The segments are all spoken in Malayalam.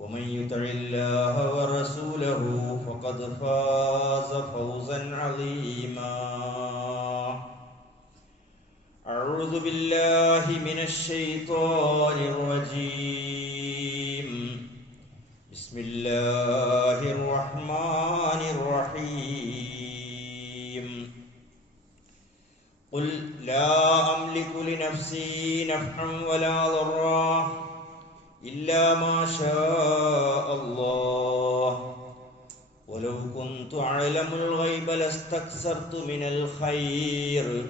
ومن يطع الله ورسوله فقد فاز فوزا عظيما. أعوذ بالله من الشيطان الرجيم. بسم الله الرحمن الرحيم. قل لا أملك لنفسي نفعا ولا ضرا. إلا ما شاء الله ولو كنت أعلم الغيب لاستكثرت من الخير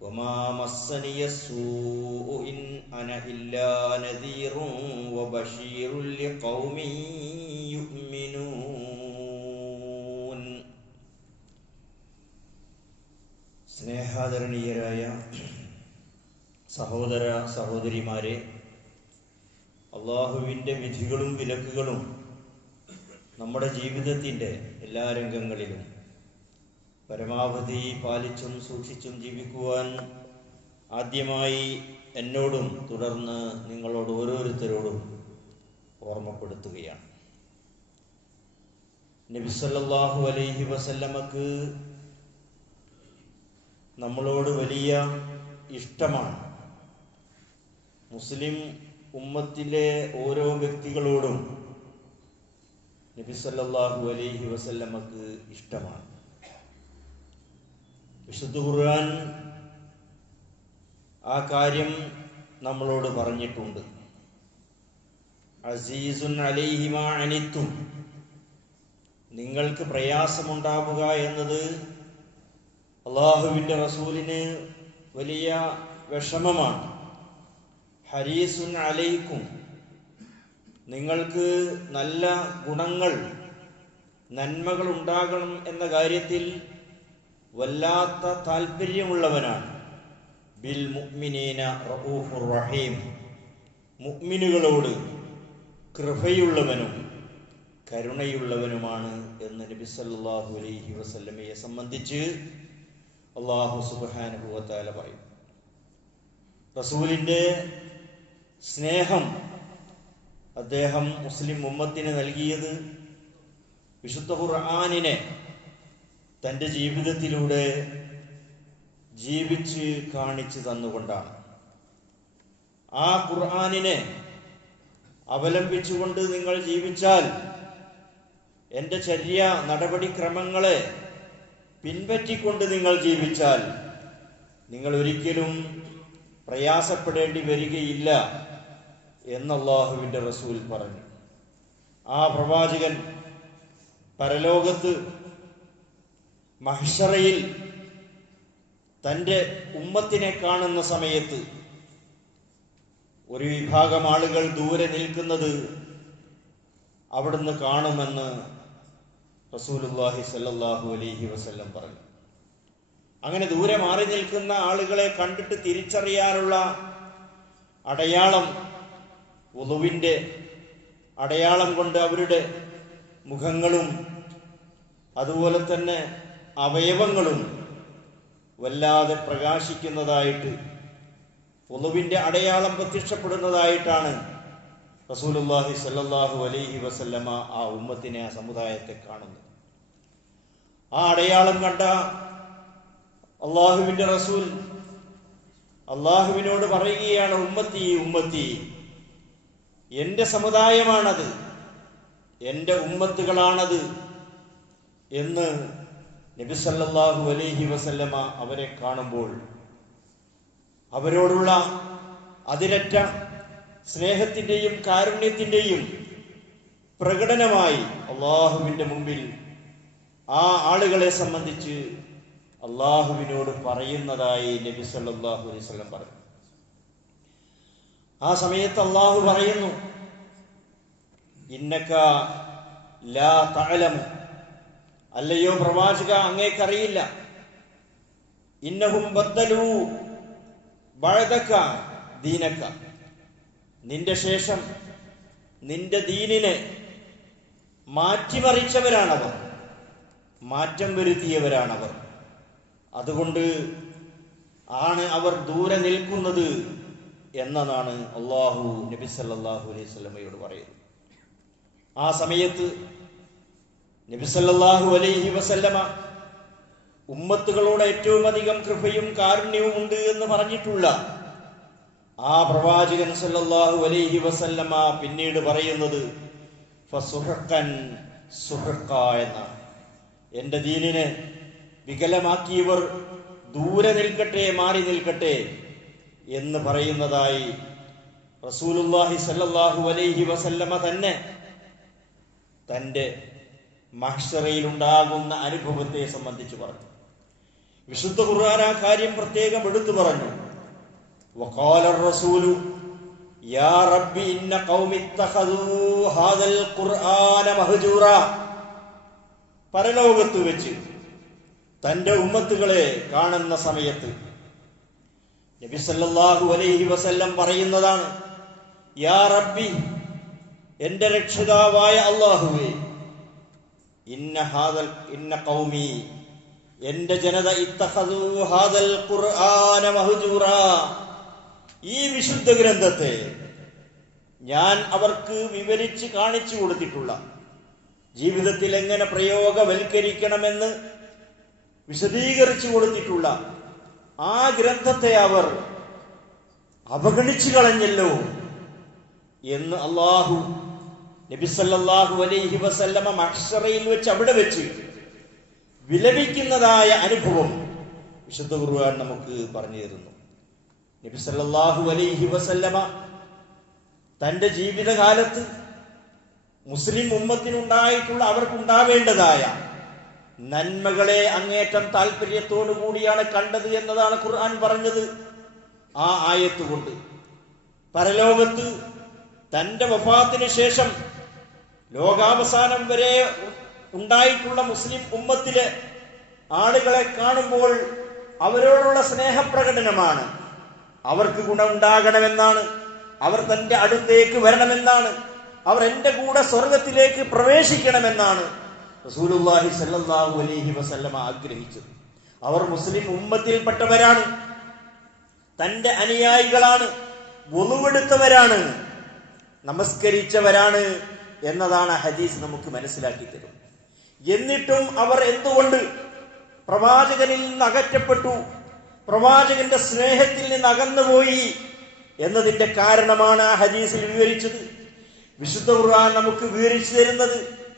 وما مسني السوء إن أنا إلا نذير وبشير لقوم يؤمنون സ്നേഹാദരണീയരായ സഹോദര സഹോദരിമാരെ അള്ളാഹുവിന്റെ വിധികളും വിലക്കുകളും നമ്മുടെ ജീവിതത്തിന്റെ എല്ലാ രംഗങ്ങളിലും പരമാവധി പാലിച്ചും സൂക്ഷിച്ചും ജീവിക്കുവാൻ ആദ്യമായി എന്നോടും തുടർന്ന് നിങ്ങളോട് ഓരോരുത്തരോടും ഓർമ്മപ്പെടുത്തുകയാണ്. നബിസല്ലാഹു അലൈഹി വസല്ലമക്ക് നമ്മളോട് വലിയ ഇഷ്ടമാണ്. മുസ്ലിം ഉമ്മത്തിലെ ഓരോ വ്യക്തികളോടും നബി സല്ലല്ലാഹു അലൈഹി വസല്ലമക്ക് ഇഷ്ടമാണ്. വിശുദ്ധ ഖുർആൻ ആ കാര്യം നമ്മളോട് പറഞ്ഞിട്ടുണ്ട്. അസീസുൻ അലൈഹിമാ അനിത്തും. നിങ്ങൾക്ക് പ്രയാസമുണ്ടാവുക എന്നത് അള്ളാഹുവിന്റെ റസൂലിന് വലിയ വിഷമമാണ്. ഹരീസുൻ അലൈക്കും. നിങ്ങൾക്ക് നല്ല ഗുണങ്ങൾ നന്മകൾ ഉണ്ടാകണം എന്ന കാര്യത്തിൽ വല്ലാത്ത താല്പര്യമുള്ളവനാണ് ബിൽ മുഅ്മിനീന റഊഫുർ റഹീം. മുഅ്മിനുകളോട് കൃപയുള്ളവനും കരുണയുള്ളവനുമാണ് എന്ന് നബി സല്ലല്ലാഹു അലൈഹി വസല്ലമയെ സംബന്ധിച്ച് അള്ളാഹു സുബ്ഹാനഹു പറയും റസൂലിന്റെ സ്നേഹം അദ്ദേഹം മുസ്ലിം ഉമ്മത്തിന് നൽകിയത് വിശുദ്ധ ഖുർആാനിനെ തന്റെ ജീവിതത്തിലൂടെ ജീവിച്ച് കാണിച്ചു തന്നുകൊണ്ടാണ്. ആ ഖുർആാനിനെ അവലംബിച്ചുകൊണ്ട് നിങ്ങൾ ജീവിച്ചാൽ എന്റെ ചര്യ നടപടിക്രമങ്ങളെ പിൻപറ്റിക്കൊണ്ട് നിങ്ങൾ ജീവിച്ചാൽ നിങ്ങൾ ഒരിക്കലും പ്രയാസപ്പെടേണ്ടി വരികയില്ല എന്നല്ലാഹുവിന്റെ റസൂൽ പറഞ്ഞു. ആ പ്രവാചകൻ പരലോകത്ത് മഹ്ഷറയിൽ തന്റെ ഉമ്മത്തിനെ കാണുന്ന സമയത്ത് ഒരു വിഭാഗം ആളുകൾ ദൂരെ നിൽക്കുന്നത് അവിടുന്ന് കാണുമെന്ന് റസൂലുല്ലാഹി സല്ലാഹു അലൈഹി വസല്ലം പറഞ്ഞു. അങ്ങനെ ദൂരെ മാറി നിൽക്കുന്ന ആളുകളെ കണ്ടിട്ട് തിരിച്ചറിയാനുള്ള അടയാളം ഒതുവിന്റെ അടയാളം കൊണ്ട് അവരുടെ മുഖങ്ങളും അതുപോലെ തന്നെ അവയവങ്ങളും വല്ലാതെ പ്രകാശിക്കുന്നതായിട്ട് ഉളുവിന്റെ അടയാളം പ്രത്യക്ഷപ്പെടുന്നതായിട്ടാണ് റസൂലുല്ലാഹി സല്ലാഹു അലൈഹി വസല്ലമ ആ ഉമ്മത്തിനെ ആ സമുദായത്തെ കാണുന്നത്. ആ അടയാളം കണ്ട അള്ളാഹുവിന്റെ റസൂൽ അള്ളാഹുവിനോട് പറയുകയാണ് ഉമ്മത്തി ഉമ്മത്തി എന്റെ സമുദായമാണത് എന്റെ ഉമ്മത്തുകളാണത് എന്ന് നബിസല്ലാഹു അലൈഹി വസല്ലമ അവരെ കാണുമ്പോൾ അവരോടുള്ള അതിരറ്റ സ്നേഹത്തിന്റെയും കാരുണ്യത്തിന്റെയും പ്രകടനമായി അള്ളാഹുവിന്റെ മുമ്പിൽ ആ ആളുകളെ സംബന്ധിച്ച് അള്ളാഹുവിനോട് പറയുന്നതായി നബി സല്ലാഹു അലൈഹി പറഞ്ഞു. ആ സമയത്ത് അള്ളാഹു പറയുന്നു ഇന്നക്ക ലാ അല്ലയോ പ്രവാചക അങ്ങേക്കറിയില്ല. ഇന്നഹും ബദ്ദലു വഴതക്ക ദീനക്ക. നിന്റെ ശേഷം നിന്റെ ദീനിനെ മാറ്റിമറിച്ചവരാണവർ മാറ്റം വരുത്തിയവരാണവർ. അതുകൊണ്ട് ആണ് അവർ ദൂരെ നിൽക്കുന്നത് എന്നതാണ് അള്ളാഹു നബി സല്ലാഹു അലൈഹി സ്വലമയോട് പറയുന്നത്. ആ സമയത്ത് നബി സല്ലാഹു അലൈഹി വസല്ലമ ഉമ്മത്തുകളോട് ഏറ്റവും അധികം കൃപയും കാരുണ്യവും ഉണ്ട് എന്ന് പറഞ്ഞിട്ടുള്ള ആ പ്രവാചകൻ സല്ലാഹു അലൈഹി വസല്ലമ പിന്നീട് പറയുന്നത് ഫസുഹക്കൻ സുഹക്ക എന്നാണ്. എന്റെ ദീനിനെ വികലമാക്കിയവർ ദൂരെ നിൽക്കട്ടെ മാറി നിൽക്കട്ടെ എന്ന് പറയുന്നതായി റസൂലുല്ലാഹി സല്ലല്ലാഹു അലൈഹി വസല്ലമ തന്നെ തൻ്റെ മഹ്ഷറയിലുണ്ടാകുന്ന അനുഭവത്തെ സംബന്ധിച്ച് പറഞ്ഞു വിശുദ്ധ ഖുർആൻ ആ കാര്യം പ്രത്യേകം എടുത്തു പറഞ്ഞു وقال الرسول يا رب إن قوم اتخذوا هذا القرآن مهجورا പരലോകത്ത് വെച്ച് തന്റെ ഉമ്മത്തുകളെ കാണുന്ന സമയത്ത് നബി സല്ലല്ലാഹു അലൈഹി വസല്ലം പറയുന്നതാണ് യാ റബ്ബി എന്റെ രക്ഷിതാവായ അള്ളാഹുവേ ഇന്ന ഹാദൽ ഇന്ന ഖൗമി എന്റെ ജനത ഇത്തഖദു ഹാദൽ ഖുർആന മഹ്ജൂറ. ഈ വിശുദ്ധ ഗ്രന്ഥത്തെ ഞാൻ അവർക്ക് വിവരിച്ച് കാണിച്ചു കൊടുത്തിട്ടുള്ള ജീവിതത്തിൽ എങ്ങനെ പ്രയോഗവൽക്കരിക്കണമെന്ന് വിശദീകരിച്ചു കൊടുത്തിട്ടുള്ള ആ ഗ്രന്ഥത്തെ അവർ അവഗണിച്ചു കളഞ്ഞല്ലോ എന്ന് അള്ളാഹു നബിസല്ലാഹു അലൈഹി വസല്ലമ മക്ഷറയിൽ വെച്ച് അവിടെ വെച്ച് വിലപിക്കുന്നതായ അനുഭവം വിശുദ്ധ കുർബാൻ നമുക്ക് പറഞ്ഞു തരുന്നു. നബിസല്ലാഹു അലൈഹി വസല്ലമ തന്റെ ജീവിതകാലത്ത് മുസ്ലിം ഉമ്മത്തിനുണ്ടായിട്ടുള്ള അവർക്കുണ്ടാവേണ്ടതായ നന്മകളെ അങ്ങേറ്റം താല്പര്യത്തോടു കൂടിയാണ് കണ്ടത് എന്നതാണ് ഖുർആൻ പറഞ്ഞത്. ആ ആയത്ത് കൊണ്ട്. പരലോകത്ത് തന്റെ വഫാത്തിന് ശേഷം ലോകാവസാനം വരെ ഉണ്ടായിട്ടുള്ള മുസ്ലിം ഉമ്മത്തിലെ ആളുകളെ കാണുമ്പോൾ അവരോടുള്ള സ്നേഹപ്രകടനമാണ്. അവർക്ക് ഗുണമുണ്ടാകണമെന്നാണ്. അവർ തന്റെ അടുത്തേക്ക് വരണമെന്നാണ്. അവർ എന്റെ കൂടെ സ്വർഗത്തിലേക്ക് പ്രവേശിക്കണമെന്നാണ്. റസൂലുള്ളാഹി സല്ലല്ലാഹു അലൈഹി വസല്ലമ ആഗ്രഹിച്ചത്. അവർ മുസ്ലിം ഉമ്മത്തിൽപ്പെട്ടവരാണ്. തന്റെ അനുയായികളാണ്. ഒന്നുവെടുത്തവരാണ് നമസ്കരിച്ചവരാണ് എന്നതാണ് ഹദീസ് നമുക്ക് മനസ്സിലാക്കി തരും എന്നിട്ടും അവർ എന്തുകൊണ്ട് പ്രവാചകനിൽ നിന്ന് അകറ്റപ്പെട്ടു? പ്രവാചകന്റെ സ്നേഹത്തിൽ നിന്ന് അകന്നുപോയി എന്നതിന്റെ കാരണമാണ് ആ ഹദീസിൽ വിവരിച്ചത്. വിശുദ്ധ ഖുർആൻ നമുക്ക് വിവരിച്ചു തരുന്നത്.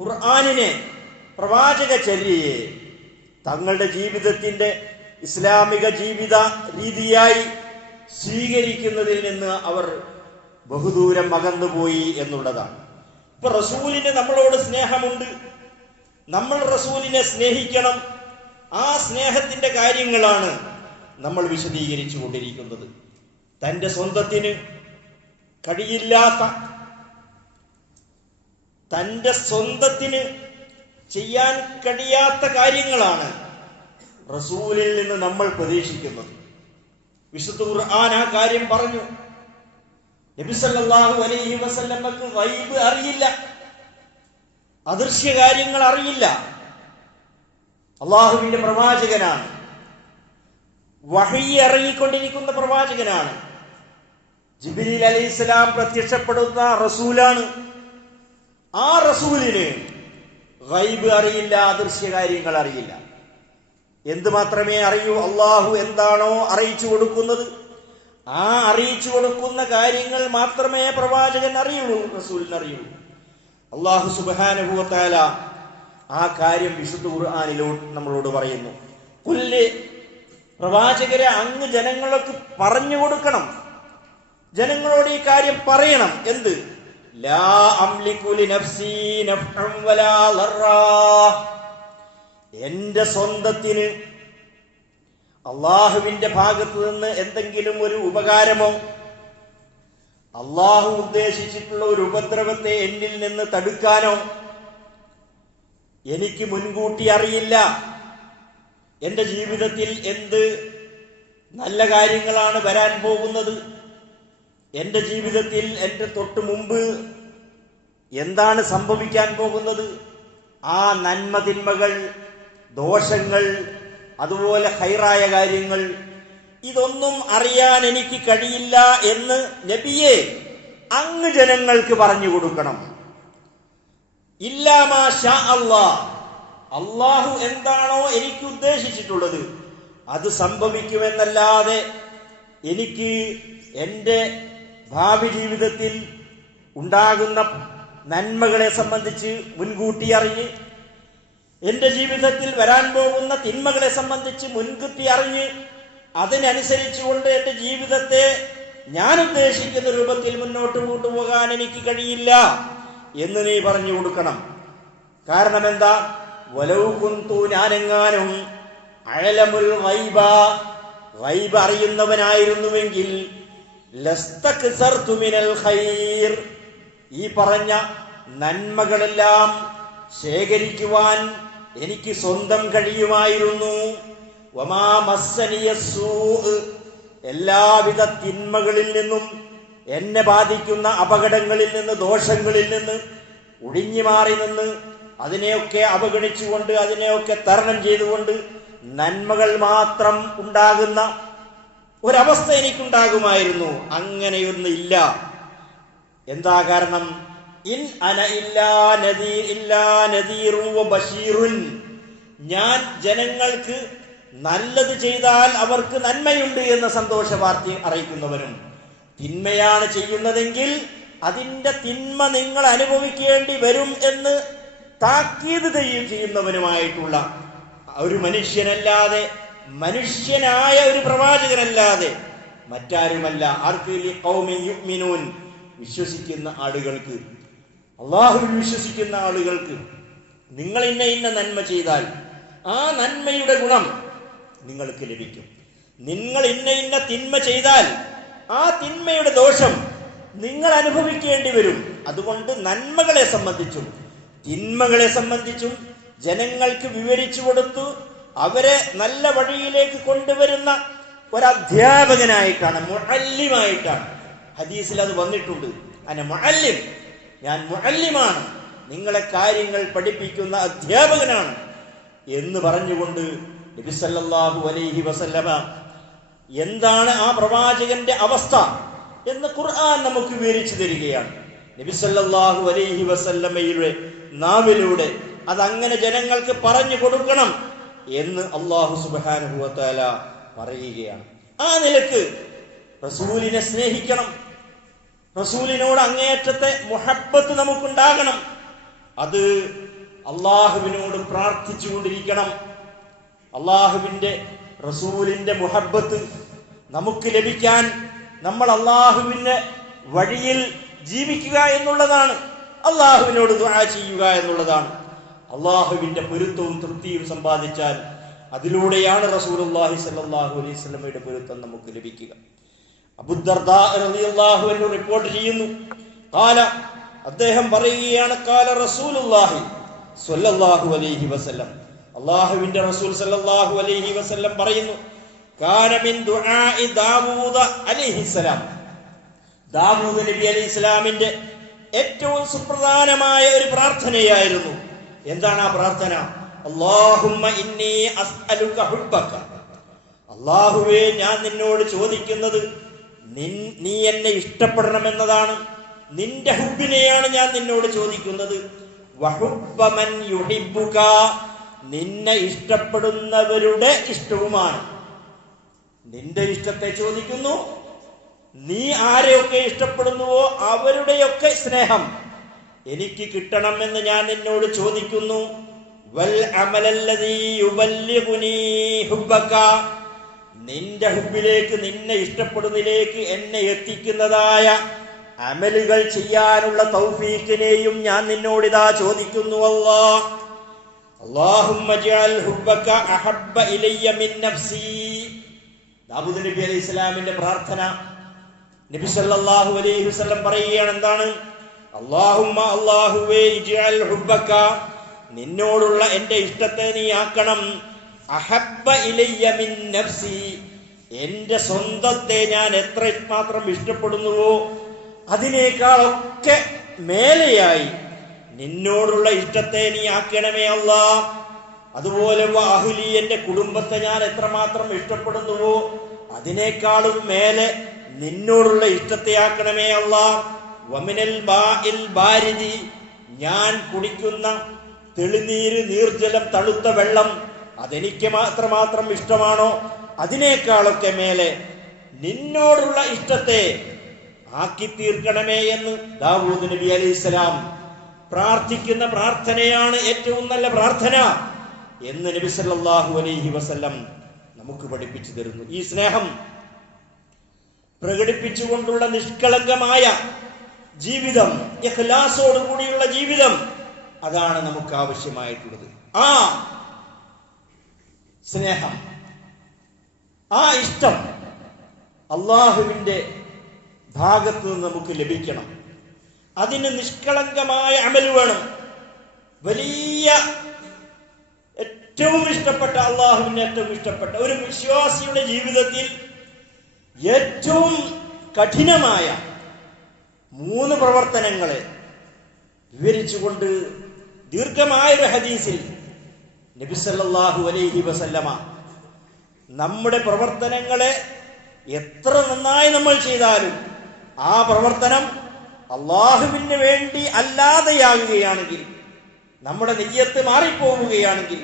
ഖുർആാനിനെ പ്രവാചക ചര്യയെ തങ്ങളുടെ ജീവിതത്തിന്റെ ഇസ്ലാമിക ജീവിത രീതിയായി സ്വീകരിക്കുന്നതിൽ നിന്ന് അവർ ബഹുദൂരം അകന്നുപോയി എന്നുള്ളതാണ്. ഇപ്പൊ റസൂലിന് നമ്മളോട് സ്നേഹമുണ്ട്. നമ്മൾ റസൂലിനെ സ്നേഹിക്കണം. ആ സ്നേഹത്തിന്റെ കാര്യങ്ങളാണ് നമ്മൾ വിശദീകരിച്ചു കൊണ്ടിരിക്കുന്നത് തന്റെ സ്വന്തത്തിന് കഴിയില്ലാത്ത തന്റെ സ്വന്തത്തിന് ചെയ്യാൻ കഴിയാത്ത കാര്യങ്ങളാണ് റസൂലിൽ നിന്ന് നമ്മൾ പ്രതീക്ഷിക്കുന്നത്. വിശുദ്ധ ഖുർആൻ ആ കാര്യം പറഞ്ഞു. നബി സല്ലല്ലാഹു അലൈഹി വസല്ലമക്ക് വൈബ് അറിയില്ല. അദൃശ്യ കാര്യങ്ങൾ അറിയില്ല. അള്ളാഹുവിന്റെ പ്രവാചകനാണ്. വഹി ഇറങ്ങിക്കൊണ്ടിരിക്കുന്ന പ്രവാചകനാണ്. ജിബിലി അലൈഹി സ്വലാം പ്രത്യക്ഷപ്പെടുന്ന റസൂലാണ്. ആ റസൂലിന് ഗൈബ് അറിയില്ല അദൃശ്യ കാര്യങ്ങൾ അറിയില്ല. എന്ത് മാത്രമേ അറിയൂ? അള്ളാഹു എന്താണോ അറിയിച്ചു കൊടുക്കുന്നത്. ആ അറിയിച്ചു കൊടുക്കുന്ന കാര്യങ്ങൾ മാത്രമേ പ്രവാചകൻ അറിയുള്ളൂ റസൂലിന് അറിയുള്ളൂ. അള്ളാഹു സുബാനുഭവത്താല ആ കാര്യം വിശുദ്ധ ഖുർആാനിലോട്ട് നമ്മളോട് പറയുന്നു. പുല്ല് പ്രവാചകരെ അങ്ങ് ജനങ്ങൾക്ക് പറഞ്ഞു കൊടുക്കണം. ജനങ്ങളോട് ഈ കാര്യം പറയണം. എന്ത്? എന്റെ സ്വന്തത്തിന് അള്ളാഹുവിന്റെ ഭാഗത്ത് നിന്ന് എന്തെങ്കിലും ഒരു ഉപകാരമോ? അള്ളാഹു ഉദ്ദേശിച്ചിട്ടുള്ള ഒരു ഉപദ്രവത്തെ എന്നിൽ നിന്ന് തടുക്കാനോ? എനിക്ക് മുൻകൂട്ടി അറിയില്ല. എന്റെ ജീവിതത്തിൽ എന്ത് നല്ല കാര്യങ്ങളാണ് വരാൻ പോകുന്നത്? എന്റെ ജീവിതത്തിൽ എന്റെ തൊട്ട് മുമ്പ് എന്താണ് സംഭവിക്കാൻ പോകുന്നത്? ആ നന്മതിന്മകൾ ദോഷങ്ങൾ അതുപോലെ ഹൈറായ കാര്യങ്ങൾ ഇതൊന്നും അറിയാൻ എനിക്ക് കഴിയില്ല എന്ന് നബിയെ അങ്ങ് ജനങ്ങൾക്ക് പറഞ്ഞു കൊടുക്കണം. ഇല്ലാമാ അള്ളാഹു എന്താണോ എനിക്ക് ഉദ്ദേശിച്ചിട്ടുള്ളത്. അത് സംഭവിക്കുമെന്നല്ലാതെ എനിക്ക് എന്റെ ഭാവി ജീവിതത്തിൽ ഉണ്ടാകുന്ന നന്മകളെ സംബന്ധിച്ച് മുൻകൂട്ടി അറിഞ്ഞ് എന്റെ ജീവിതത്തിൽ വരാൻ പോകുന്ന തിന്മകളെ സംബന്ധിച്ച് മുൻകൂട്ടി അറിഞ്ഞ് അതിനനുസരിച്ചുകൊണ്ട് എന്റെ ജീവിതത്തെ ഞാൻ ഉദ്ദേശിക്കുന്ന രൂപത്തിൽ മുന്നോട്ട് കൊണ്ടുപോകാൻ എനിക്ക് കഴിയില്ല എന്ന് നീ പറഞ്ഞു കൊടുക്കണം. കാരണം എന്താ വലവ് കുന്തു ഞാനെങ്ങാനും അഴലമുൽ വൈബ വൈബ അറിയുന്നവനായിരുന്നുവെങ്കിൽ ഈ പറഞ്ഞ നന്മകളെല്ലാം ശേഖരിക്കുവാൻ എനിക്ക് സ്വന്തം കഴിയുമായിരുന്നു. എല്ലാവിധ തിന്മകളിൽ നിന്നും എന്നെ ബാധിക്കുന്ന അപകടങ്ങളിൽ നിന്ന് ദോഷങ്ങളിൽ നിന്ന് ഒഴിഞ്ഞു മാറി നിന്ന് അതിനെയൊക്കെ അവഗണിച്ചുകൊണ്ട് അതിനെയൊക്കെ തരണം ചെയ്തുകൊണ്ട് നന്മകൾ മാത്രം ഉണ്ടാകുന്ന ഒരവസ്ഥ എനിക്കുണ്ടാകുമായിരുന്നു. അങ്ങനെയൊന്നും ഇല്ല. എന്താ കാരണം? ഇൻ അന ഇല്ലാ നദീർ ഇല്ലാ നദീറും ബഷീറുൻ. ഞാൻ ജനങ്ങൾക്ക് നല്ലത് ചെയ്താൽ അവർക്ക് നന്മയുണ്ട് എന്ന സന്തോഷ വാർത്ത അറിയിക്കുന്നവനും. തിന്മയാണ് ചെയ്യുന്നതെങ്കിൽ അതിന്റെ തിന്മ നിങ്ങൾ അനുഭവിക്കേണ്ടി വരും എന്ന് താക്കീത് ചെയ്യും ചെയ്യുന്നവനുമായിട്ടുള്ള ഒരു മനുഷ്യനല്ലാതെ മനുഷ്യനായ ഒരു പ്രവാചകനല്ലാതെ മറ്റാരുമല്ല. ഖൗമിൻ വിശ്വസിക്കുന്ന ആളുകൾക്ക്. അള്ളാഹുവിൽ വിശ്വസിക്കുന്ന ആളുകൾക്ക്. നിങ്ങൾ ഇന്ന ഇന്ന നന്മ ചെയ്താൽ ആ നന്മയുടെ ഗുണം നിങ്ങൾക്ക് ലഭിക്കും. നിങ്ങൾ ഇന്ന ഇന്ന തിന്മ ചെയ്താൽ ആ തിന്മയുടെ ദോഷം നിങ്ങൾ അനുഭവിക്കേണ്ടി വരും. അതുകൊണ്ട് നന്മകളെ സംബന്ധിച്ചും തിന്മകളെ സംബന്ധിച്ചും ജനങ്ങൾക്ക് വിവരിച്ചു കൊടുത്തു അവരെ നല്ല വഴിയിലേക്ക് കൊണ്ടുവരുന്ന ഒരധ്യാപകനായിട്ടാണ് മുഅല്ലിമായിട്ടാണ്. ഹദീസിൽ അത് വന്നിട്ടുണ്ട്. അനെ മുഅല്ലിം ഞാൻ മുഅല്ലിമാണ് നിങ്ങളെ കാര്യങ്ങൾ പഠിപ്പിക്കുന്ന അധ്യാപകനാണ് എന്ന് പറഞ്ഞുകൊണ്ട് നബി സല്ലല്ലാഹു അലൈഹി വസല്ലമ എന്താണ് ആ പ്രവാചകന്റെ അവസ്ഥ? എന്ന് ഖുർആൻ നമുക്ക് വിവരിച്ചു തരികയാണ്. നബിസല്ലാഹു അലൈഹി വസല്ലമയുടെ നാവിലൂടെ അതങ്ങനെ ജനങ്ങൾക്ക് പറഞ്ഞു കൊടുക്കണം. എന്ന് അള്ളാഹു വതആല പറയുകയാണ്. ആ നിലയ്ക്ക് റസൂലിനെ സ്നേഹിക്കണം. റസൂലിനോട് അങ്ങേയറ്റത്തെ മുഹബത്ത് നമുക്കുണ്ടാകണം. അത് അള്ളാഹുവിനോട് പ്രാർത്ഥിച്ചുകൊണ്ടിരിക്കണം. അള്ളാഹുവിന്റെ റസൂലിന്റെ മുഹബത്ത് നമുക്ക് ലഭിക്കാൻ നമ്മൾ അള്ളാഹുവിന്റെ വഴിയിൽ ജീവിക്കുക എന്നുള്ളതാണ്. അള്ളാഹുവിനോട് ദുആ ചെയ്യുക എന്നുള്ളതാണ്. അള്ളാഹുവിന്റെ പൊരുത്തവും തൃപ്തിയും സമ്പാദിച്ചാൽ അതിലൂടെയാണ് റസൂലുള്ളാഹി സ്വല്ലല്ലാഹു അലൈഹി വസല്ലമയുടെ പൊരുത്തം നമുക്ക് ലഭിക്കുക. അബുദ്ദർദാഹു അൻഹു റിപ്പോർട്ട് ചെയ്യുന്നു. കാല അദ്ദേഹം പറയുകയാണ് കാല റസൂലുള്ളാഹി സ്വല്ലല്ലാഹു അലൈഹി വസല്ലം. അള്ളാഹുവിന്റെ റസൂൽ സല്ലല്ലാഹു അലൈഹി വസല്ലം പറയുന്നു കാനമിൻ ദുആഇ ദാവൂദ അലൈഹിസ്സലാം ദാവൂദ് നബി അലൈഹി സ്വലാമിന്റെ ഏറ്റവും സുപ്രധാനമായ ഒരു പ്രാർത്ഥനയായിരുന്നു എന്താണ് ആ പ്രാർത്ഥന? അള്ളാഹുവേ ഞാൻ നിന്നോട് ചോദിക്കുന്നത് നീ എന്നെ ഇഷ്ടപ്പെടണമെന്നതാണ്. നിന്റെ ഹുബിനെയാണ് ഞാൻ നിന്നോട് ചോദിക്കുന്നത്. നിന്നെ ഇഷ്ടപ്പെടുന്നവരുടെ ഇഷ്ടവുമാണ്. നിന്റെ ഇഷ്ടത്തെ ചോദിക്കുന്നു. നീ ആരെയൊക്കെ ഇഷ്ടപ്പെടുന്നുവോ അവരുടെയൊക്കെ സ്നേഹം. എനിക്ക് കിട്ടണമെന്ന് ഞാൻ നിന്നോട് ചോദിക്കുന്നു. വൽ നിന്റെ ഹുബിലേക്ക് നിന്നെ ഇഷ്ടപ്പെടുന്നതിലേക്ക് എന്നെ എത്തിക്കുന്നതായ അമലുകൾ ചെയ്യാനുള്ള തൗഫീഖിനെയും ഞാൻ നിന്നോട് ഇതാ ചോദിക്കുന്നു അള്ളാ അലൈഹി പ്രാർത്ഥന നബി സല്ലല്ലാഹു അലൈഹി വസല്ലം പറയുകയാണ് എന്താണ്? അല്ലാഹുമ്മ അല്ലാഹുവേ ഇജ്അൽ ഹുബ്ബക നിന്നോടുള്ള എന്റെ ഇഷ്ടത്തെ നീ ആക്കണം. അഹബ്ബ ഇലയ്യ മിൻ നഫ്സി എന്റെ സ്വന്തത്തെ ഞാൻ എത്ര മാത്രം ഇഷ്ടപ്പെടുന്നുവോ അതിനേക്കാളൊക്കെ മേലെയായി നിന്നോടുള്ള ഇഷ്ടത്തെ നീ ആക്കണമേ അല്ല. അതുപോലെ വാഹുലി എന്റെ കുടുംബത്തെ ഞാൻ എത്രമാത്രം ഇഷ്ടപ്പെടുന്നുവോ അതിനേക്കാളും മേലെ നിന്നോടുള്ള ഇഷ്ടത്തെ ആക്കണമേ അല്ല. ബാരിദി ഞാൻ കുടിക്കുന്ന തെളിനീര് നീർജലം തണുത്ത വെള്ളം അതെനിക്ക് മാത്രമാത്രം ഇഷ്ടമാണോ? അതിനേക്കാളൊക്കെ മേലെ നിന്നോടുള്ള ഇഷ്ടത്തെ ആക്കി തീർക്കണമേ എന്ന് ദാവൂദ് നബി അലൈഹി സ്വലാം പ്രാർത്ഥിക്കുന്ന പ്രാർത്ഥനയാണ് ഏറ്റവും നല്ല പ്രാർത്ഥന എന്ന് നബി സല്ലാഹു അലൈഹി വസല്ലം നമുക്ക് പഠിപ്പിച്ചു തരുന്നു. ഈ സ്നേഹം പ്രകടിപ്പിച്ചുകൊണ്ടുള്ള നിഷ്കളങ്കമായ ജീവിതം ഇഖ്ലാസോട് കൂടിയുള്ള ജീവിതം അതാണ് നമുക്ക് ആവശ്യമായിട്ടുള്ളത്. ആ സ്നേഹം ആ ഇഷ്ടം അള്ളാഹുവിന്റെ ഭാഗത്ത് നിന്ന് നമുക്ക് ലഭിക്കണം. അതിന് നിഷ്കളങ്കമായ അമൽ വേണം. വലിയ ഏറ്റവും ഇഷ്ടപ്പെട്ട അള്ളാഹുവിന് ഏറ്റവും ഇഷ്ടപ്പെട്ട ഒരു വിശ്വാസിയുടെ ജീവിതത്തിൽ ഏറ്റവും കഠിനമായ മൂന്ന് പ്രവർത്തനങ്ങളെ വിവരിച്ചുകൊണ്ട് ദീർഘമായ ഒരു ഹദീസിൽ നബിസല്ലാഹു അലൈഹി വസല്ലമ നമ്മുടെ പ്രവർത്തനങ്ങളെ എത്ര നന്നായി നമ്മൾ ചെയ്താലും ആ പ്രവർത്തനം അള്ളാഹുവിന് വേണ്ടി അല്ലാതെയാകുകയാണെങ്കിൽ നമ്മുടെ നെയ്യത്ത് മാറിപ്പോവുകയാണെങ്കിൽ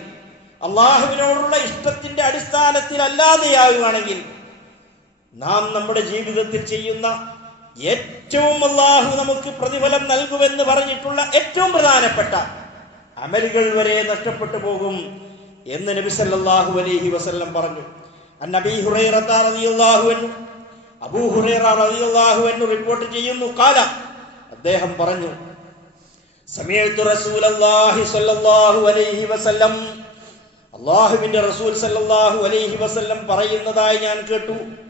അള്ളാഹുവിനോടുള്ള ഇഷ്ടത്തിന്റെ അടിസ്ഥാനത്തിൽ അല്ലാതെയാകുകയാണെങ്കിൽ നാം നമ്മുടെ ജീവിതത്തിൽ ചെയ്യുന്ന ഏറ്റവും അള്ളാഹു നമുക്ക് പ്രതിഫലം നൽകുമെന്ന് പറഞ്ഞിട്ടുള്ള ഏറ്റവും പ്രധാനപ്പെട്ട അമലുകൾ വരെ നഷ്ടപ്പെട്ടു പോകും എന്ന് നബി സല്ലല്ലാഹു അലൈഹി വസല്ലം പറഞ്ഞു. അൻ അബീ ഹുറൈറ റളിയല്ലാഹു അൻഹു അബൂ ഹുറൈറ റളിയല്ലാഹു അൻഹു റിപ്പോർട്ട് ചെയ്യുന്നു. കാല അദ്ദേഹം പറഞ്ഞു സമയത്തു റസൂലല്ലാഹി സ്വല്ലല്ലാഹു അലൈഹി വസല്ലം. അള്ളാഹുവിന്റെ റസൂൽ സല്ലല്ലാഹു അലൈഹി വസല്ലം പറയുന്നതായി ഞാൻ കേട്ടു.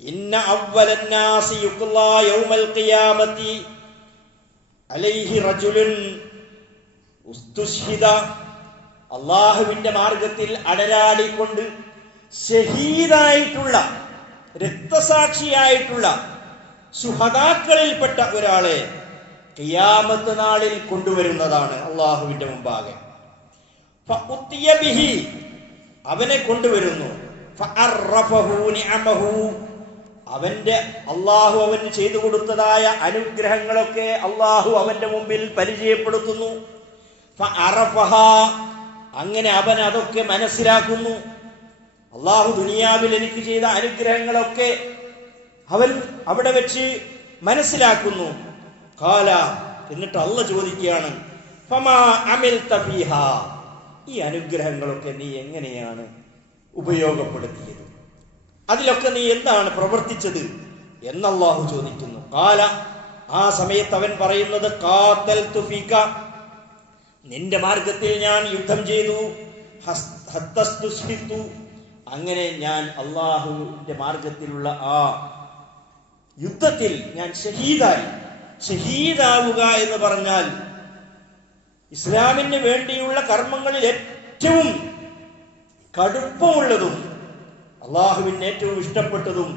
ഇന്ന അവ്വലന്നാസി യുഖ്ലാ യൗമൽ ഖിയാമത്തി അലൈഹി റജുലുൻ ഉസ്തുഷിദ അള്ളാഹുവിന്റെ മാർഗത്തിൽ അടരാടിക്കൊണ്ട് ഷഹീദായിട്ടുള്ള രക്തസാക്ഷിയായിട്ടുള്ള സുഹതാക്കളിൽപ്പെട്ട ഒരാളെ ഖിയാമത്ത് നാളിൽ കൊണ്ടുവരുന്നതാണ് അള്ളാഹുവിന്റെ മുമ്പാകെ. അവനെ കൊണ്ടുവരുന്നു. അവന്റെ അള്ളാഹു അവന് ചെയ്തു കൊടുത്തതായ അനുഗ്രഹങ്ങളൊക്കെ അള്ളാഹു അവന്റെ മുമ്പിൽ പരിചയപ്പെടുത്തുന്നു. അങ്ങനെ അവൻ അതൊക്കെ മനസ്സിലാക്കുന്നു. അള്ളാഹു ദുനിയാവിൽ എനിക്ക് ചെയ്ത അനുഗ്രഹങ്ങളൊക്കെ അവൻ അവിടെ വെച്ച് മനസ്സിലാക്കുന്നു. കാല എന്നിട്ട് അല്ല ചോദിക്കുകയാണ് ഈ അനുഗ്രഹങ്ങളൊക്കെ നീ എങ്ങനെയാണ് ഉപയോഗപ്പെടുത്തിയത്? അതിലൊക്കെ നീ എന്താണ് പ്രവർത്തിച്ചത്? എന്നല്ലാഹു ചോദിക്കുന്നു. കാല ആ സമയത്ത് അവൻ പറയുന്നത് കാത്തൽ തുഫീക നിന്റെ മാർഗത്തിൽ ഞാൻ യുദ്ധം ചെയ്തു. അങ്ങനെ ഞാൻ അള്ളാഹുവിന്റെ മാർഗത്തിലുള്ള ആ യുദ്ധത്തിൽ ഞാൻ ഷഹീദായി. ഷഹീദാവുക എന്ന് പറഞ്ഞാൽ ഇസ്ലാമിന് വേണ്ടിയുള്ള കർമ്മങ്ങളിൽ ഏറ്റവും കടുപ്പമുള്ളതും അള്ളാഹുവിന് ഏറ്റവും ഇഷ്ടപ്പെട്ടതും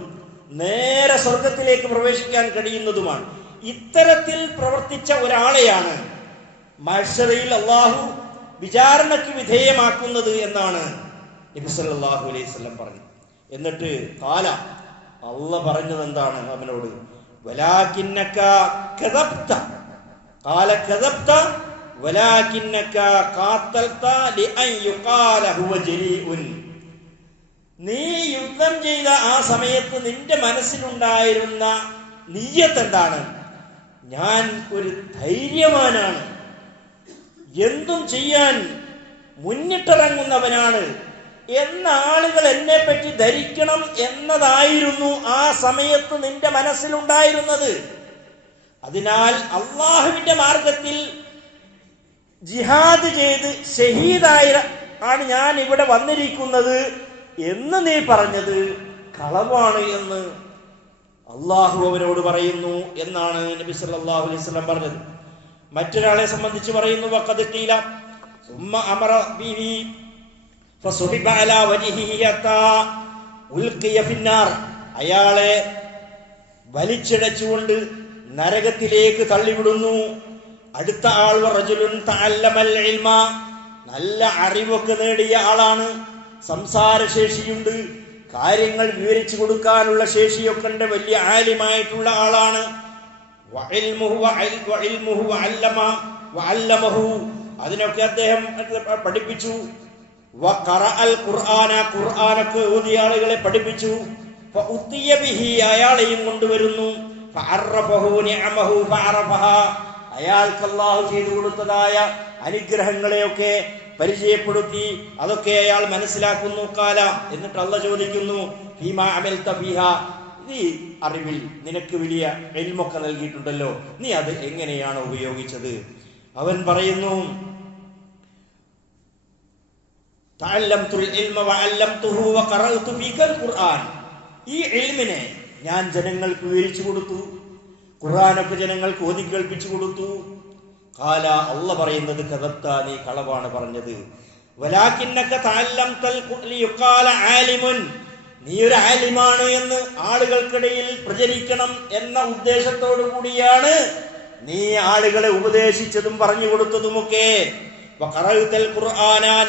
നേരെ സ്വർഗത്തിലേക്ക് പ്രവേശിക്കാൻ കഴിയുന്നതുമാണ്. ഇത്തരത്തിൽ പ്രവർത്തിച്ച ഒരാളെയാണ് മത്സരയിൽ അള്ളാഹു വിചാരണയ്ക്ക് വിധേയമാക്കുന്നത് എന്നാണ് നബി സല്ലല്ലാഹു അലൈഹി സ്വലം പറഞ്ഞു എന്നിട്ട് കാല അള്ള പറഞ്ഞത് എന്താണ് അവനോട്? വലാകിന്നക നീ യുദ്ധം ചെയ്ത ആ സമയത്ത് നിന്റെ മനസ്സിലുണ്ടായിരുന്ന നീയത്ത് എന്താണ്? ഞാൻ ഒരു ധൈര്യവാനാണ്. എന്തും ചെയ്യാൻ മുന്നിട്ടിറങ്ങുന്നവനാണ്. എന്ന ആളുകൾ എന്നെ പറ്റി ധരിക്കണം എന്നതായിരുന്നു ആ സമയത്ത് നിന്റെ മനസ്സിലുണ്ടായിരുന്നത്. അതിനാൽ അള്ളാഹുവിന്റെ മാർഗത്തിൽ ജിഹാദ് ചെയ്ത് ഷഹീദായ ആണ് ഞാൻ ഇവിടെ വന്നിരിക്കുന്നത്. എന്ന് നീ പറഞ്ഞത് കളവാണ് എന്ന് അള്ളാഹു അവനോട് പറയുന്നു എന്നാണ് നബി സല്ലാഹു അലൈഹി സ്വലം പറഞ്ഞത്. മറ്റൊരാളെ സംബന്ധിച്ച് പറയുന്നു അയാളെ വലിച്ചിഴച്ചുകൊണ്ട് നരകത്തിലേക്ക് തള്ളിവിടുന്നു. അടുത്ത ആൾ നല്ല അറിവൊക്കെ നേടിയ ആളാണ്. സംസാരശേഷിയുണ്ട്. കാര്യങ്ങൾ വിവരിച്ചു കൊടുക്കാനുള്ള ശേഷിയൊക്കെ ഉണ്ട്. വലിയ ആലിമായിട്ടുള്ള ആളാണ്. അതിനൊക്കെ അദ്ദേഹം പഠിപ്പിച്ചു. ഖുർആനൊക്കെ ഓതിയ ആളുകളെ പഠിപ്പിച്ചു. അയാളെയും കൊണ്ടുവരുന്നു. അയാൾക്ക് അള്ളാഹു ചെയ്തു കൊടുത്തതായ അനുഗ്രഹങ്ങളെയൊക്കെ പരിചയപ്പെടുത്തി അതൊക്കെ അയാൾ മനസ്സിലാക്കുന്നു കാല എന്നിട്ട് അല്ല ചോദിക്കുന്നു അറിവിൽ നിനക്ക് വലിയ എൽമൊക്കെ നൽകിയിട്ടുണ്ടല്ലോ നീ അത് എങ്ങനെയാണ് ഉപയോഗിച്ചത്? അവൻ പറയുന്നു ഈ ഇൽമിനെ ഞാൻ ജനങ്ങൾക്ക് വിവരിച്ചു കൊടുത്തു ഖുർആാനൊക്കെ ജനങ്ങൾക്ക് ഓതി കേൾപ്പിച്ചു കൊടുത്തു കാല അള്ള പറയുന്നത് കഥത്ത നീ കളവാണ് പറഞ്ഞത്. നീ ഒരു ആലിമാണ് എന്ന് ആളുകൾക്കിടയിൽ പ്രചരിക്കണം എന്ന ഉദ്ദേശത്തോടു കൂടിയാണ് നീ ആളുകളെ ഉപദേശിച്ചതും പറഞ്ഞു കൊടുത്തതുമൊക്കെ.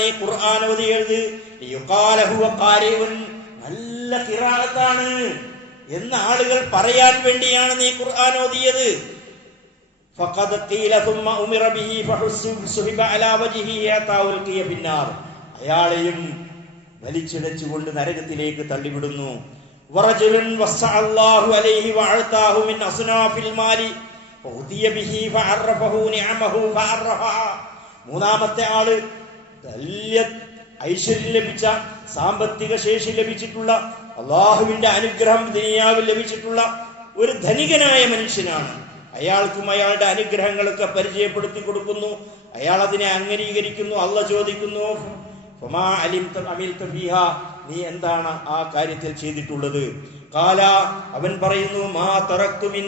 നീ ഖുർആൻ ഓതി എഴുത്. നല്ല ഖിറാഅത്താണ് എന്ന് ആളുകൾ പറയാൻ വേണ്ടിയാണ് നീ ഖുർആൻ ഓതിയത്. فقد قيل ثم امر به فحسب على وجهه حتى القي في النار അയാളെയും വലിച്ചിഴച്ചുകൊണ്ട് നരകത്തിലേക്ക് തള്ളിവിടുന്നു വറജുലുൻ വസ്സഅ അല്ലാഹു അലൈഹി വഅതാഹു മിൻ അസ്നാഫിൽ മാലി ഫഉതിയ ബിഹി ഫഅറഫഹു നിഅമഹു ഫഅറഫഹ മൂന്നാമത്തെ ആള് വലിയ ഐശ്വര്യം ലഭിച്ച സാമ്പത്തിക ശേഷി ലഭിച്ചിട്ടുള്ള അള്ളാഹുവിന്റെ അനുഗ്രഹം ദുനിയാവിൽ ലഭിച്ചിട്ടുള്ള ഒരു ധനികനായ മനുഷ്യനാണ് അയാൾക്കും അയാളുടെ അനുഗ്രഹങ്ങളൊക്കെ പരിചയപ്പെടുത്തി കൊടുക്കുന്നു. അയാൾ അതിനെ അംഗീകരിക്കുന്നു അല്ല ചോദിക്കുന്നു. ഫമാ നീ എന്താണ് ആ കാര്യത്തിൽ ചെയ്തിട്ടുള്ളത്? കാല അവൻ പറയുന്നു മാ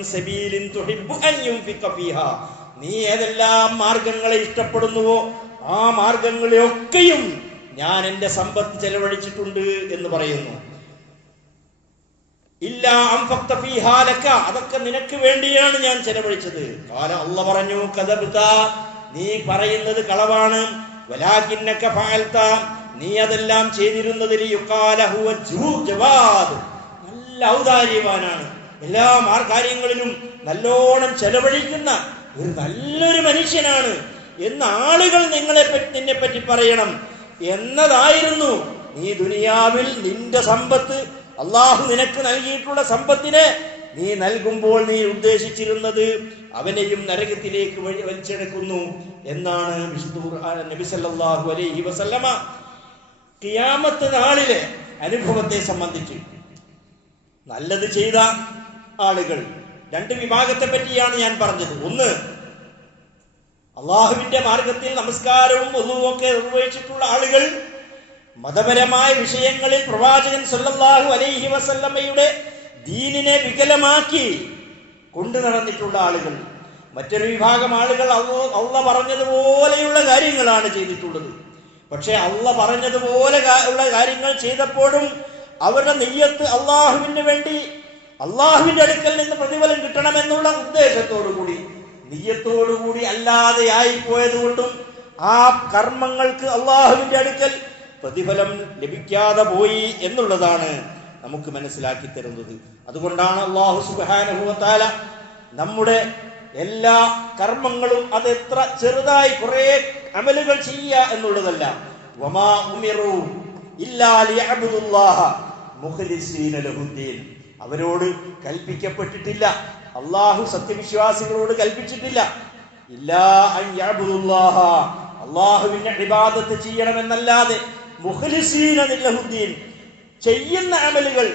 സബീലിൻ തുഹിബ്ബു അൻ നീ ഏതെല്ലാം മാർഗങ്ങളെ ഇഷ്ടപ്പെടുന്നുവോ ആ മാർഗങ്ങളെയൊക്കെയും ഞാൻ എന്റെ സമ്പത്ത് ചെലവഴിച്ചിട്ടുണ്ട് എന്ന് പറയുന്നു. ഇല്ല അതൊക്കെ നിനക്ക് വേണ്ടിയാണ് ഞാൻ ചെലവഴിച്ചത്. കാല അല്ല പറഞ്ഞു കദബ്ത നീ പറയുന്നത് കളവാണ്. നീ അതെല്ലാം ചെയ്തിരുന്നതിൽ നല്ല ഔദാര്യവാനാണ്. എല്ലാ കാര്യങ്ങളിലും നല്ലോണം ചെലവഴിക്കുന്ന ഒരു നല്ലൊരു മനുഷ്യനാണ്. എന്ന് ആളുകൾ നിങ്ങളെ നിന്നെ പറ്റി പറയണം. എന്നതായിരുന്നു നീ ദുനിയാവിൽ നിന്റെ സമ്പത്ത് അള്ളാഹു നിനക്ക് നൽകിയിട്ടുള്ള സമ്പത്തിനെ നീ നൽകുമ്പോൾ നീ ഉദ്ദേശിച്ചിരുന്നത് അവനെയും നരകത്തിലേക്ക് വഴി വലിച്ചെടുക്കുന്നു എന്നാണ് വിശുദ്ധ ഖുർആൻ നബി സല്ലല്ലാഹു അലൈഹി വസല്ലമ കിയാമത്ത് നാളിലെ അനുഭവത്തെ സംബന്ധിച്ച്. നല്ലത് ചെയ്ത ആളുകൾ. രണ്ട് വിഭാഗത്തെ പറ്റിയാണ് ഞാൻ പറഞ്ഞത്. ഒന്ന് അള്ളാഹുവിന്റെ മാർഗത്തിൽ നമസ്കാരവും ഒന്നുമൊക്കെ നിർവഹിച്ചിട്ടുള്ള ആളുകൾ മതപരമായ വിഷയങ്ങളിൽ പ്രവാചകൻ സല്ലല്ലാഹു അലൈഹി വസല്ലമ്മയുടെ ദീനിനെ വികലമാക്കി കൊണ്ടു നടന്നിട്ടുള്ള ആളുകൾ. മറ്റൊരു വിഭാഗം ആളുകൾ അള്ള- പറഞ്ഞതുപോലെയുള്ള കാര്യങ്ങളാണ് ചെയ്തിട്ടുള്ളത്. പക്ഷെ അള്ള പറഞ്ഞതുപോലെ ഉള്ള കാര്യങ്ങൾ ചെയ്തപ്പോഴും അവരുടെ നെയ്യത്ത് അള്ളാഹുവിന് വേണ്ടി അള്ളാഹുവിന്റെ അടുക്കൽ നിന്ന് പ്രതിഫലം കിട്ടണമെന്നുള്ള ഉദ്ദേശത്തോടു കൂടി നെയ്യത്തോടുകൂടി അല്ലാതെ ആയിപ്പോയത് കൊണ്ടും ആ കർമ്മങ്ങൾക്ക് അള്ളാഹുവിന്റെ അടുക്കൽ പ്രതിഫലം ലഭിക്കാതെ പോയി എന്നുള്ളതാണ് നമുക്ക് മനസ്സിലാക്കി തരുന്നത്. അതുകൊണ്ടാണ് അള്ളാഹു സുബാനുഭവത്താല നമ്മുടെ എല്ലാ കർമ്മങ്ങളും അത് എത്ര ചെറുതായി കുറെ അമലുകൾ ചെയ്യുക എന്നുള്ളതല്ല. അവരോട് കൽപ്പിക്കപ്പെട്ടിട്ടില്ല. അള്ളാഹു സത്യവിശ്വാസികളോട് കൽപ്പിച്ചിട്ടില്ല. ഇല്ലാ അള്ളാഹുവിന്റെ അഭിവാദത്ത് ചെയ്യണമെന്നല്ലാതെ മുഖ്ലിസീന ലഹുദ്ദീൻ ചെയ്യുന്ന അമലുകൾ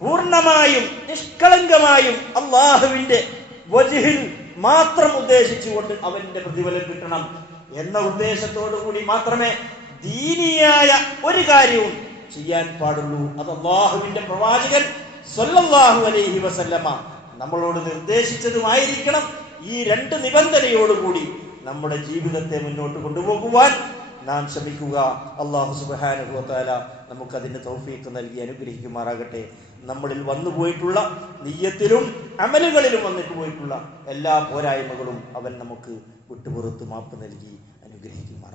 പൂർണമായും നിഷ്കളങ്കമായും അള്ളാഹുവിന്റെ വജുഹിൽ മാത്രം ഉദ്ദേശിച്ചുകൊണ്ട് അവന്റെ പ്രതിഫലം കിട്ടണം എന്ന ഉദ്ദേശത്തോടു കൂടി മാത്രമേ ദീനിയായ ഒരു കാര്യവും ചെയ്യാൻ പാടുള്ളൂ. അത് അള്ളാഹുവിന്റെ പ്രവാചകൻ സ്വല്ലാഹു അലൈഹി വസല്ലമ നമ്മളോട് നിർദ്ദേശിച്ചതുമായിരിക്കണം ഈ രണ്ട് നിബന്ധനയോടുകൂടി നമ്മുടെ ജീവിതത്തെ മുന്നോട്ട് കൊണ്ടുപോകുവാൻ നാം ശ്രമിക്കുക. അള്ളാഹു സുബാനുഭവത്താല നമുക്കതിന്റെ തൗഫീക്ക് നൽകി അനുഗ്രഹിക്കുമാറാകട്ടെ. നമ്മളിൽ വന്നു പോയിട്ടുള്ള നെയ്യത്തിലും അമലുകളിലും വന്നിട്ട് പോയിട്ടുള്ള എല്ലാ പോരായ്മകളും അവൻ നമുക്ക് വിട്ടുപുറത്ത് മാപ്പ് നൽകി അനുഗ്രഹിക്കുമാറാകട്ടെ.